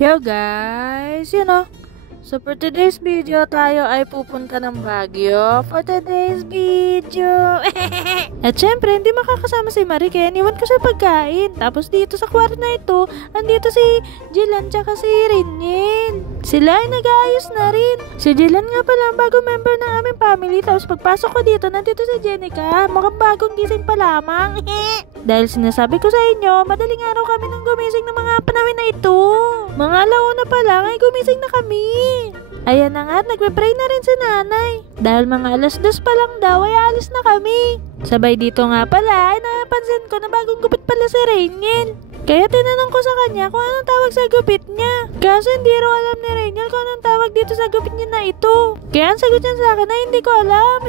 Yo guys, so for today's video tayo ay pupunta ng Baguio for today's video. At syempre, hindi makakasama si Marie kaya iniwan ko sa pagkain. Tapos dito sa kwarto na ito, andito si Jilan tsaka si Rinil. Sila ay nag-aayos na rin. Si Jilan nga pala ang bagong member ng aming family. Tapos pagpasok ko dito, nandito si Jenica. Mukhang bagong gising pa lamang. Dahil sinasabi ko sa inyo, madaling araw kami nang gumising ng mga panahon na ito. Mga alauna pa lang ay gumising na kami. Ayan na nga, nagpe-pray na rin si nanay. Dahil mga 2:00 pa lang daw ay alis na kami. Sabay dito nga pala ay napansin ko na bagong gupit pala si Rainiel. Kaya tinanong ko sa kanya kung anong tawag sa gupit niya. Kaso hindi raw alam ni Rainiel kung anong tawag dito sa gupit niya na ito. Kaya ang sagot niya sa akin ay hindi ko alam.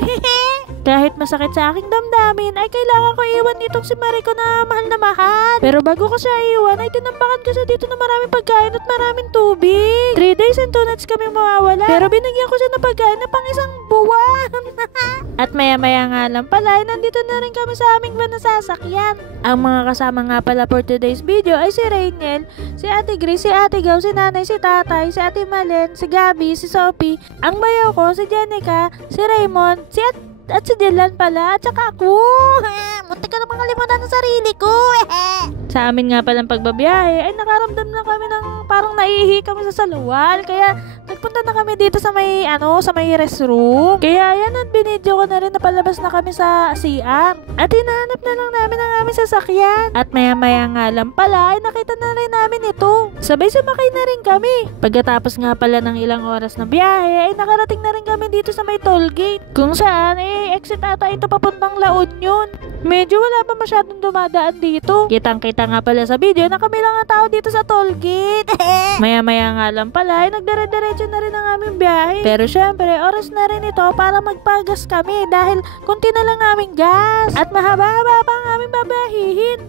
Kahit masakit sa aking damdamin ay kailangan ko iwan itong si Mariko na mahal na mahal. Pero bago ko siya iwan ay tinambakan ko siya dito na maraming pagkain at maraming tubig. 3 days and 2 nights kami mawawala. Pero binigyan ko siya ng pagkain na pang 1 buwan. At maya-maya nga lang pala ay nandito na rin kami sa aming van na sasakyan. Ang mga kasama nga pala for today's video ay si Rainiel, si Ate Grace, si Ate Gaw, si Nanay, si Tatay, si Ate Malen, si Gabi, si Sophie, ang bayaw ko, si Jenica, si Raymond, at si Dylan pala, at saka ako. Muntik ka na makalimutan ng sarili ko. Sa amin nga palang pagbabiyahe ay nakaramdam na kami ng parang naihi kami sa saluwal. Kaya nagpunta na kami dito sa may restroom. Kaya yan at binidyo ko na rin na palabas na kami sa CR. At hinahanap na lang namin ang aming sasakyan. At maya-maya nga lang pala ay nakita na rin namin ito. Sabay sumakay na rin kami. Pagkatapos nga pala ng ilang oras na biyahe ay nakarating na rin kami dito sa may toll gate. Kung saan exit ata ito papuntang La Union. Medyo wala pa masyadong dumadaan dito. Kitang-kita nga pala sa video na kami lang ang tao dito sa toll gate. Maya-maya nga lang pala ay nagdire-diretso na rin ang aming biyahe. Pero syempre, oras na rin ito para magpagas kami dahil kunti na lang aming gas. At mahaba-haba pa ang aming babahihin.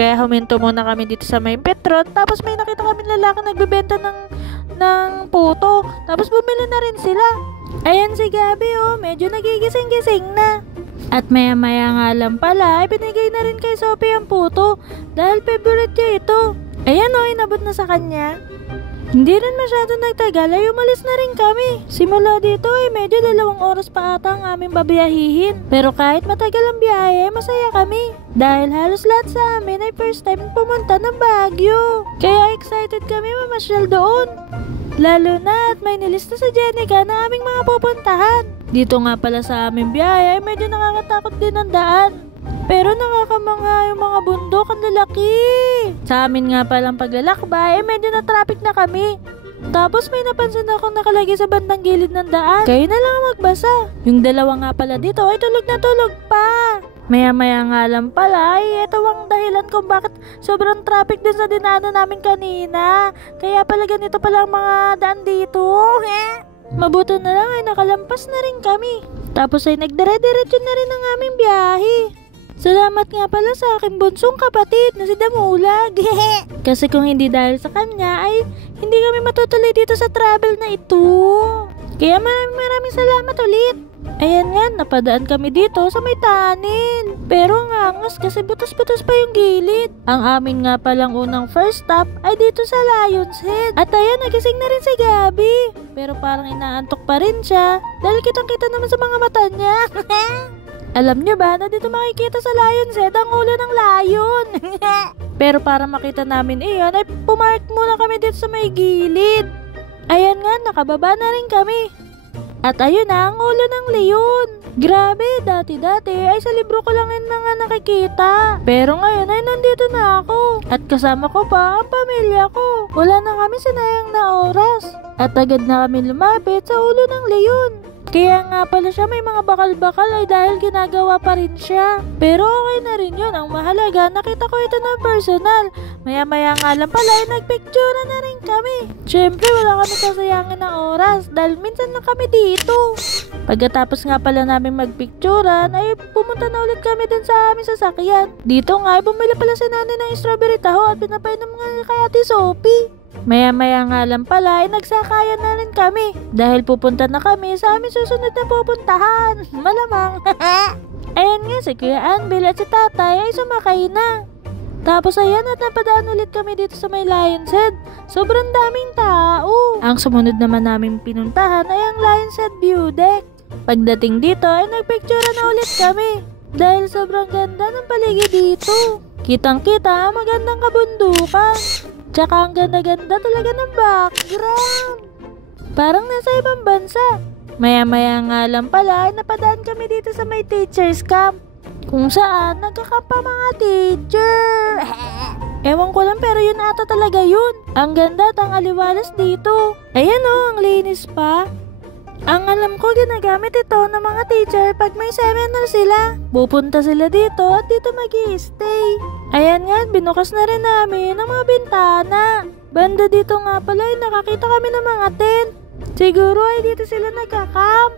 Kaya huminto muna kami dito sa may Petron. Tapos may nakita kami lalaki nagbebenta ng puto. Tapos bumili na rin sila. Ayan si Gabi medyo nagigising-gising na. At maya-maya nga lang pala ay binigay na rin kay Sophie ang puto dahil favorite niya ito. Ayan inabot na sa kanya. Hindi rin masyado nagtagal ay umalis na rin kami. Simula dito medyo 2 oras pa ata ang aming babiyahihin. Pero kahit matagal ang biyahe, masaya kami. Dahil halos lahat sa amin ay first time pumunta ng Baguio. Kaya excited kami mamasyal doon. Lalo na at may nilista sa Jenica na aming mga pupuntahan. Dito nga pala sa aming biyahe ay medyo nakakatakot din ang daan. Pero nakakamangha yung mga bundok, ang lalaki. Sa amin nga palang paglalakbay ay medyo na-traffic na kami. Tapos may napansin akong nakalagay sa bandang gilid ng daan. Kayo na lang magbasa. Yung dalawa nga pala dito ay tulog na tulog pa. Maya-maya nga lang pala ay ito ang dahilan kung bakit sobrang traffic din sa dinaanan namin kanina. Kaya pala ganito pala ang mga daan dito. Mabuti na lang ay nakalampas na rin kami. Tapos ay nagdire-diretso na rin ang aming biyahe. Salamat nga pala sa aking bunsong kapatid na si Damulag. Kasi kung hindi dahil sa kanya ay hindi kami matutuloy dito sa travel na ito. Kaya maraming salamat ulit. Ayan nga, napadaan kami dito sa may tanin. Pero ang angas kasi butas-butas pa yung gilid. Ang amin nga palang unang first stop ay dito sa Lion's Head. At ayan, nagising na rin si Gabi. Pero parang inaantok pa rin siya dahil kitang-kita naman sa mga mata niya. Alam niyo ba na dito makikita sa Lion's Head ang ulo ng lion? Pero para makita namin iyon ay pumark muna kami dito sa may gilid. Ayan nga, nakababa na rin kami. At ayun na ang ulo ng leon. Grabe, dati-dati ay sa libro ko lang yun nga nakikita. Pero ngayon ay nandito na ako. At kasama ko pa ang pamilya ko. Wala na kami sinayang na oras. At agad na kami lumapit sa ulo ng leon. Kaya nga pala siya may mga bakal-bakal ay dahil ginagawa pa rin siya. Pero okay na rin yun. Ang mahalaga, nakita ko ito ng personal. Maya-maya nga lang pala ay nagpicture na rin kami. Siyempre wala kami kasayangin ng oras dahil minsan lang kami dito. Pagkatapos nga pala namin magpicturean ay pumunta na ulit kami din sa aming sasakyan. Dito nga ay bumili pala si nanay ng strawberry taho at pinapainom nga kay Ate Sophie. Maya-maya nga lang pala ay nagsakayan na rin kami dahil pupunta na kami sa aming susunod na pupuntahan. Malamang. Ayan nga si Kuya Anvil at si Tatay ay sumakay na. Tapos ayan at napadaan ulit kami dito sa may Lion's Head. Sobrang daming tao. Ang sumunod naman namin pinuntahan ay ang Lion's Head View Deck. Pagdating dito ay nagpicture na ulit kami. Dahil sobrang ganda ng paligid dito. Kitang-kita ang magandang kabundukan. Tsaka ang ganda-ganda talaga ng background. Parang nasa ibang bansa. Maya-maya nga lang pala ay napadaan kami dito sa may teacher's camp. Kung saan nagkakamp pa mga teacher. Ewan ko lang pero yun ata talaga yun. Ang ganda at ang aliwalas dito. Ayan o, ang linis pa. Ang alam ko ginagamit ito ng mga teacher pag may seminar sila. Pupunta sila dito at dito mag-i-stay. Ayan nga, binukas na rin namin ang mga bintana. Banda dito nga pala ay nakakita kami ng mga tent. Siguro ay dito sila nagkakamp.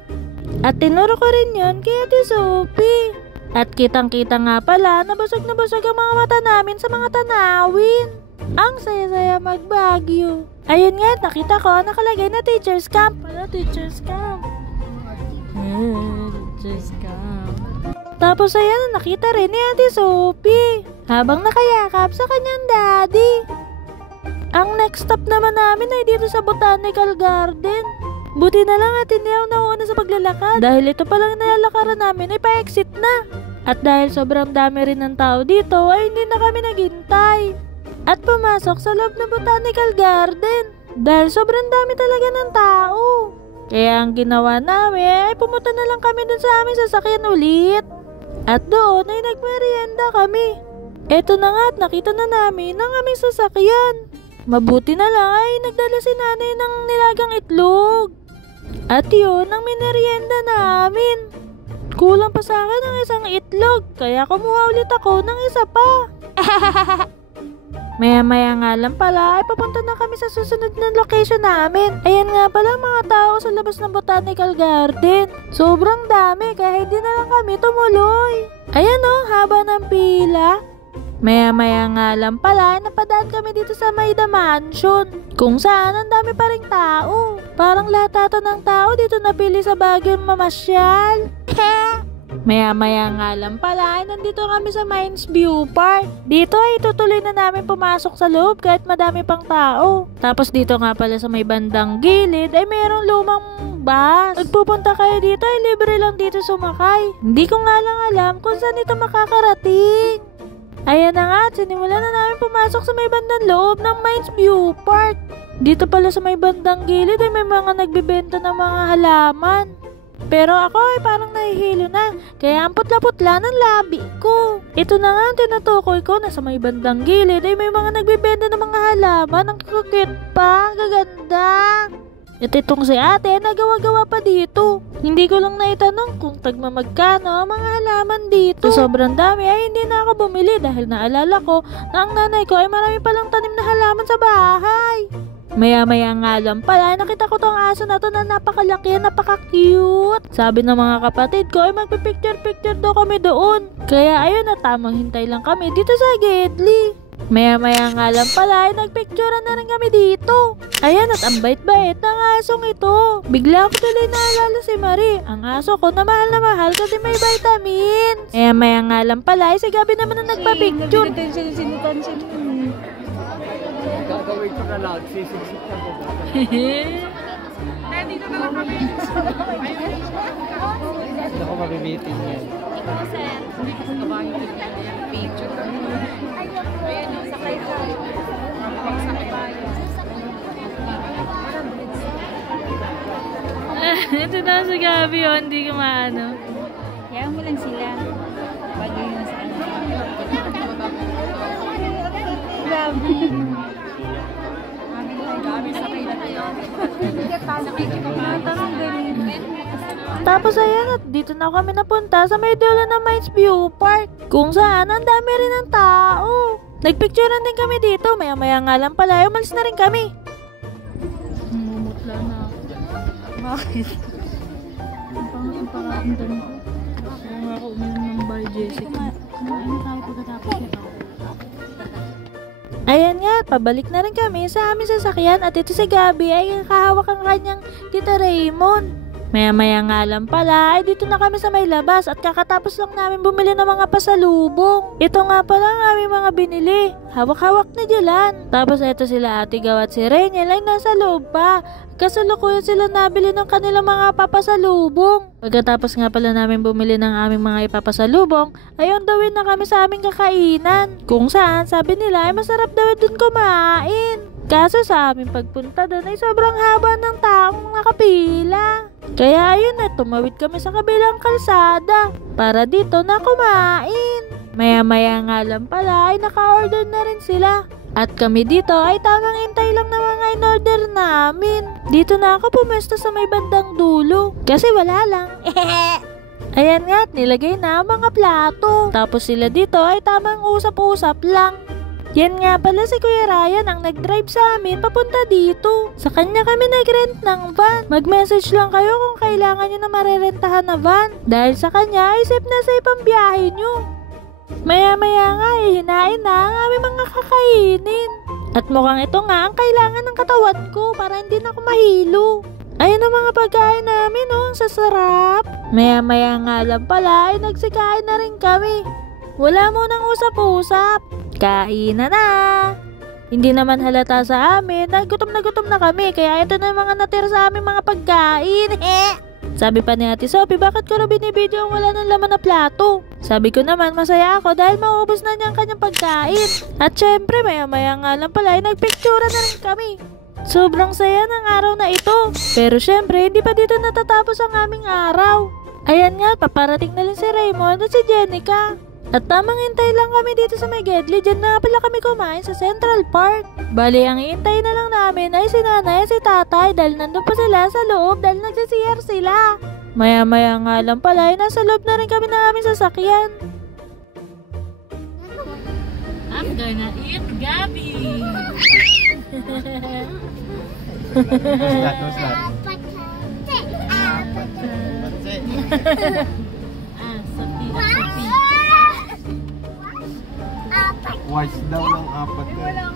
At tinuro ko rin yun kay Ate Sophie. At kitang-kita nga pala na busog ang mga mata namin sa mga tanawin. Ang saya-saya mag-Baguio. Ayun nga, nakita ko nakalagay na teacher's camp. Wala, teacher's camp. Teacher's camp. Tapos ayan, nakita rin ni Ate Sophie habang nakayakap sa kanyang daddy. Ang next stop naman namin ay dito sa Botanical Garden. Buti na lang at hindi ako nauna sa paglalakad dahil ito palang nilalakaran namin ay pa-exit na. At dahil sobrang dami rin ng tao dito ay hindi na kami naghintay at pumasok sa loob ng Botanical Garden dahil sobrang dami talaga ng tao. Kaya ang ginawa namin ay pumunta na lang kami dun sa aming sasakyan ulit at doon ay nagmerienda kami. Eto na nga at nakita na namin ang aming sasakyan. Mabuti na lang ay nagdala si nanay ng nilagang itlog. At yun ang minerienda namin. Kulang pa sa akin ng isang itlog, kaya kumuha ulit ako ng isa pa. Maya-maya nga lang pala ay papunta na kami sa susunod na location namin. Ayan nga pala mga tao sa labas ng Botanical Garden. Sobrang dami kaya hindi na lang kami tumuloy. Ayan o, haba ng pila. Maya-maya nga lang pala, napadaan kami dito sa Maida Mansion, kung saan ang dami pa ring tao. Parang lahat ata ng tao dito napili sa Baguio mamasyal. Maya-maya nga lang pala, nandito kami sa Mines View Park. Dito ay tutuloy na namin pumasok sa loob kahit madami pang tao. Tapos dito nga pala sa may bandang gilid ay mayroong lumang bus. Pagpupunta kayo dito ay libre lang dito sumakay. Hindi ko nga lang alam kung saan ito makakarating. Ayan na nga, sinimulan na namin pumasok sa may bandang loob ng Mines View Park. Dito pala sa may bandang gilid ay may mga nagbibenta ng mga halaman. Pero ako ay parang nahihilo na, kaya ang putla-putla ng labi ko. Ito na nga ang tinutukoy ko na sa may bandang gilid ay may mga nagbibenta ng mga halaman. Ang kakit pa, gaganda. At itong si ate, nagawa-gawa pa dito. Hindi ko lang naitanong kung tagmamagkano ang mga halaman dito. Sa sobrang dami ay hindi na ako bumili dahil naalala ko na ang nanay ko ay marami palang tanim na halaman sa bahay. Maya-maya nga lang pala, nakita ko tong aso na to na napakalaki, napaka-cute. Sabi ng mga kapatid ko ay magpipicture-picture daw kami doon. Kaya ayun na, tamang hintay lang kami dito sa Gedli. Maya-maya nga lang pala ay nagpicturean na rin kami dito. Ayan at ang bait-bait ng asong ito. Bigla ko tuloy naalala si Marie, ang aso ko na mahal kasi may vitamins. Maya-maya nga lang pala ay si Gabi naman na nagpa-picture. Gagawin ko na lang, sisiksik na ko. Dito na lang kami. Hindi ako mabibitin yan. Ikaw, sir. Hindi kasi kabahin ko yung picture. Ayan yung sakay ko. Sakay bayo. Ito na si Gabi, oh, hindi ko maano. Kaya mo lang sila. Bago yun sa ano. Gabi. Gabi, sakay na tayo. Sakay ko pa. Tanong ganun. Tapos ayan at dito na kami napunta sa may dulo ng Mines View Park, kung saan ang dami rin ng tao. Nagpicturean din kami dito, maya-maya nga lang pala, umalis na rin kami. Mumutla na ako. Bakit? Ang pakaramdam ko. Kaya nga ako uminom ng bar, Jessica. Ano tayo pagkatapos nito? Ayan nga, pabalik na rin kami sa aming sasakyan at ito si Gabi ay kahawak ang kanyang Tita Raymond. Maya-maya nga lang pala, ay dito na kami sa may labas at kakatapos lang namin bumili ng mga pasalubong. Ito nga pala ang aming mga binili. Hawak-hawak ni Jelan. Tapos eto sila Ate Gaw at si Rainiel ay nasa loob pa. Kasalukuyan sila nabili ng kanilang mga papasalubong. Pagkatapos nga pala namin bumili ng aming mga ipapasalubong, ay on the way na kami sa aming kakainan. Kung saan, sabi nila ay masarap daw dun kumain. Kaso sa aming pagpunta doon ay sobrang haba ng taong nakapila. Kaya ayun na, tumawid kami sa kabilang kalsada para dito na kumain. Maya-maya nga lang pala ay naka-order na rin sila. At kami dito ay tamang hintay lang na mga in-order namin. Dito na ako pumesto sa may bandang dulo. Kasi wala lang. Ayan nga, nilagay na ang mga plato. Tapos sila dito ay tamang usap-usap lang. Yan nga pala si Kuya Ryan ang nag-drive sa amin papunta dito. Sa kanya kami nag-rent ng van. Mag-message lang kayo kung kailangan nyo na marerentahan na van. Dahil sa kanya ay safe na safe ang biyahe nyo. Maya-maya nga hinain na ang aming mga kakainin. At mukhang ito nga ang kailangan ng katawan ko para hindi na ako mahilo. Ayun ang mga pagkain namin sa sarap. Maya-maya nga lang pala ay nagsikain na rin kami. Wala munang usap-usap. Kain na na. Hindi naman halata sa amin na gutom na kami. Kaya ito na yung mga natira sa aming mga pagkain. Sabi pa ni Ate Sophie, bakit ko rin binibidyo ang wala ng laman na plato? Sabi ko naman, masaya ako dahil maubos na niya ang kanyang pagkain. At syempre, maya-maya nga lang pala ay nagpictura na rin kami. Sobrang saya ng araw na ito. Pero syempre, hindi pa dito natatapos ang aming araw. Ayan nga, paparating na rin si Raymond at si Jenica. At tamang hintay lang kami dito sa may Gedli. Diyan na pala kami kumain sa Central Park. Bali, ang hintay na lang namin ay si nanay at si tatay dahil nandun pa sila sa loob dahil nagsisiyar sila. Maya-maya nga lang pala ay nasa loob na rin kami ng aming sasakyan. I'm gonna eat Gabi. Watch daw ng apat na.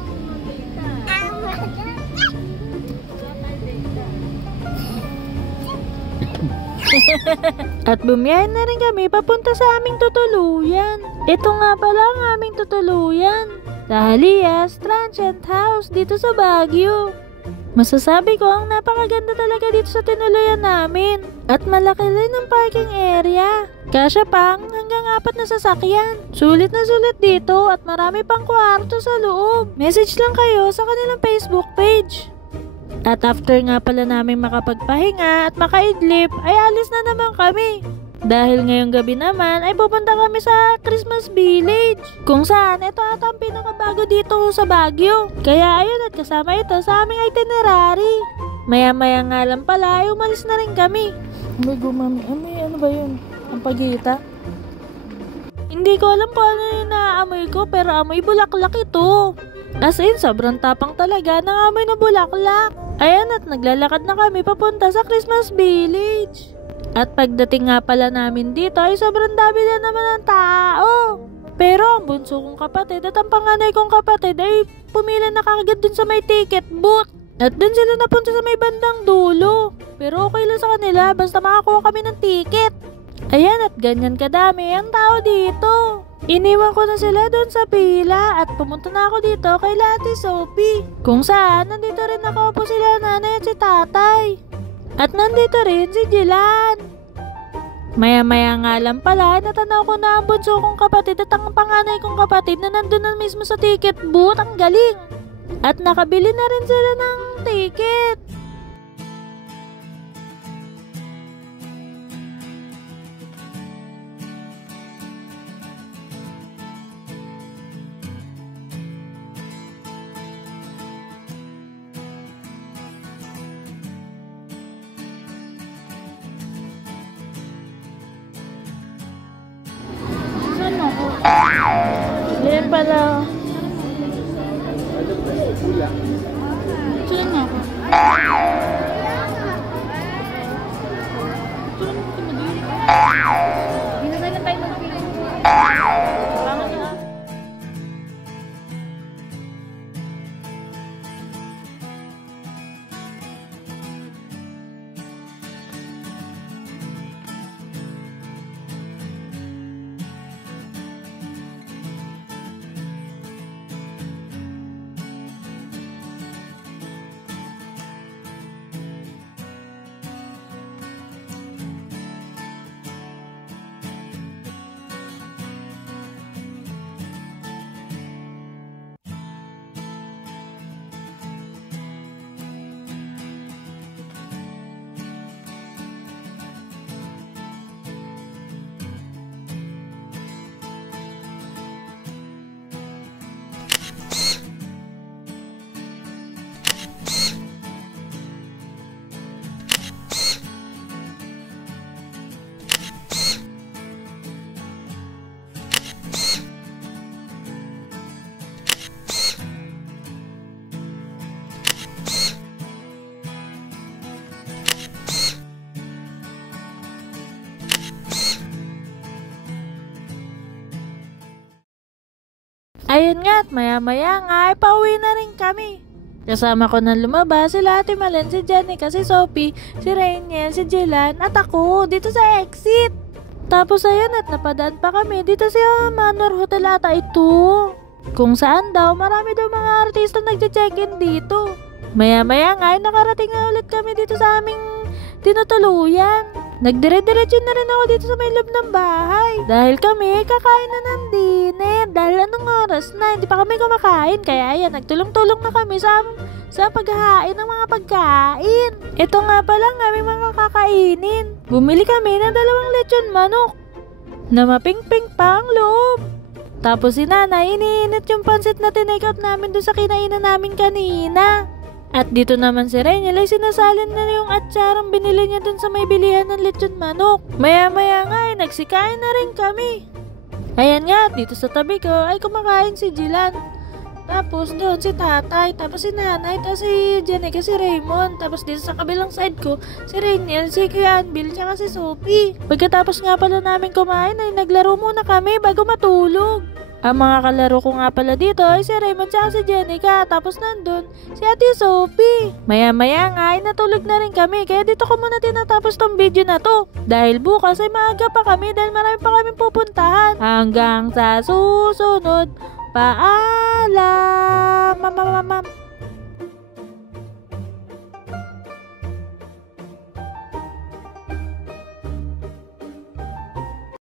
At bumiyahin na rin kami papunta sa aming tutuluyan. Ito nga pala ang aming tutuluyan. Dahlia's Transient House dito sa Baguio. Masasabi ko ang napakaganda talaga dito sa tinuluyan namin. At malaki rin ang parking area. Kasya pang hanggang 4 na sasakyan. Sulit na sulit dito at marami pang kwarto sa loob. Message lang kayo sa kanilang Facebook page. At after nga pala namin makapagpahinga at makaidlip, ay alis na naman kami. Dahil ngayong gabi naman ay pupunta kami sa Christmas Village. Kung saan ito ata ang pinakabago dito sa Baguio. Kaya ayun at kasama ito sa aming itinerary. Maya-maya nga lang pala ay umalis na rin kami. Mami, ano ba yun? Ang pagita? Hindi ko alam po ano yung naaamoy ko pero amoy bulaklak ito. As in, sobrang tapang talaga ng amoy na bulaklak. Ayan at naglalakad na kami papunta sa Christmas Village. At pagdating nga pala namin dito ay sobrang dami na naman ng tao. Pero ang bunso kong kapatid at ang panganay kong kapatid ay pumila na kagad dun sa may ticket booth. At dun sila napunta sa may bandang dulo. Pero okay lang sa kanila basta makakuha kami ng ticket. Ayan at ganyan kadami ang tao dito. Iniwan ko na sila doon sa pila at pumunta na ako dito kay Ate Sophie. Kung saan nandito rin nakaupo sila nanay at si tatay. At nandito rin si Jelan. Maya-maya nga lang pala, natanaw ko na ang bunso kong kapatid at ang panganay kong kapatid na nandun na mismo sa ticket booth. Ang galing! At nakabili na rin sila ng ticket. Yan pala. Diyan ako. Binabay na tayo mag-pila. Ayun nga at maya-maya nga ay pauwi na rin kami. Kasama ko na lumabas sila Ate Malen, si Jenica, si Sophie, si Rainiel, si Jilan at ako dito sa exit. Tapos ayun at napadaan pa kami dito sa Manor Hotel ata ito. Kung saan daw marami daw mga artista nagche-check-in dito. Maya-maya nga ay nakarating na ulit kami dito sa aming tinutuluyan. Nagdire-diretso na rin ako dito sa may loob ng bahay. Dahil kami kakain na ng dinner. Dahil anong oras na, hindi pa kami kumakain. Kaya ayan, nagtulong-tulong na kami sa paghahain ng mga pagkain. Ito nga pala ang aming mga kakainin. Bumili kami ng 2 lechon manok na maping-ping pa ang loob. Tapos si nanay, iniinit yung pansit na tinake out namin doon sa kinainan namin kanina. At dito naman si Rainiel ay sinasalin na yung atsarang binili niya dun sa may bilihan ng lechon manok. Maya-maya nga ay nagsikain na rin kami. Ayan nga, dito sa tabi ko ay kumakain si Jilan. Tapos doon si tatay, tapos si nanay, tapos si Jenica, si Raymond. Tapos dito sa kabilang side ko, si Rainiel, si Kuya Anbil, tsaka si Sophie. Pagkatapos nga pala namin kumain ay naglaro muna kami bago matulog. Ang mga kalaro ko nga pala dito ay si Raymond tsaka si Jenica. Tapos nandun si Ate Sophie. Maya-maya nga ay natulog na rin kami. Kaya dito ko muna tinatapos tong video na to. Dahil bukas ay maaga pa kami dahil marami pa kami pupuntahan. Hanggang sa susunod. Paalam!